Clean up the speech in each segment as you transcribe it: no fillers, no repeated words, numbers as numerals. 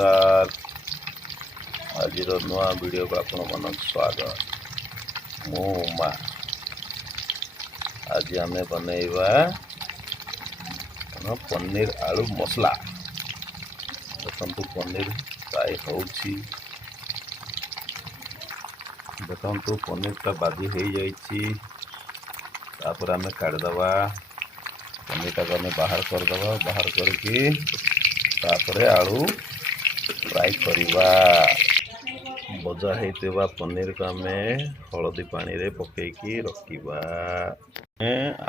नमस्कार। आज नुआ वीडियो को आपण मन स्वागत। मो उमा आज आम बनैबा पनीर आलू मसला। देखु पनीर फ्राए होउछि। देखु पनीरटा बाजी हो जाइछि। तापर आम काढ़दबा पनीरटा को आम बाहर करदबा। बाहर करके तापर आलू फ्राए करवा। भजा होइतबा पनीर को आम हलदी पानी रे पकेकी रखिबा।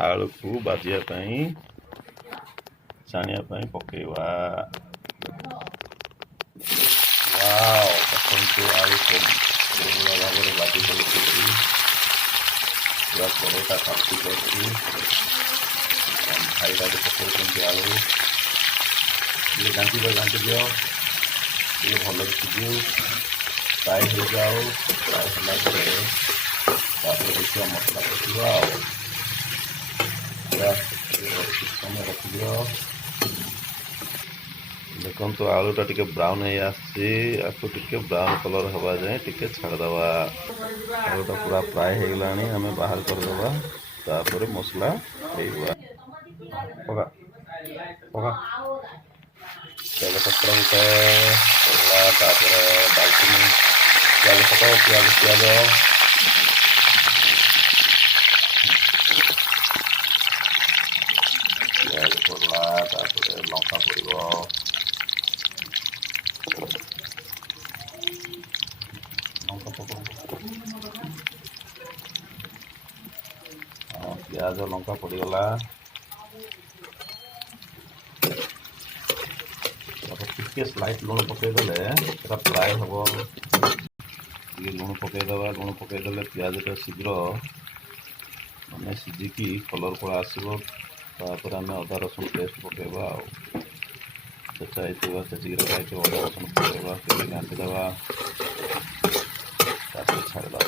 आलू को बाजिया पई छाणिया पई पकेवा। वाओ देखंतु आलू को पूरा भाव में बाजी होइछि। पूरा परोटा काटी करछि। भाई दादी पकड़ते आलू ये घाटी दियो। ये भल सिझु फ्राए हो जाओ। फ्राए होला देखिए मसला कषा समय रख दियो। देखो आलूटा टिके ब्राउन है आपको टिके ब्राउन कलर हवा जाए टिके छाड़दवा। आलूटा पूरा फ्राए हो गलानी आम बाहर करदबा। तापर मसला होइबा पका पका तेजपत्र पड़ला। तापर दालचीनी प्याज पकाओ। प्याज पड़ला। तापर लंका पड़ो। लंका पकाओ। प्याज लंका पड़गला। टिके स्लाइट लुण पकईदे फ्राए हम। लुण पकईदबा। लुण पकईदे पियाजटा शीघ्र मैंने सिझिकी कलर पड़ा आसो। तापर आम अदा रसुण पेस्ट पकईबा। छेचा होता छेचिक रखा अदा रसुण पकईबा। घाटीदबा। छाड़दबा।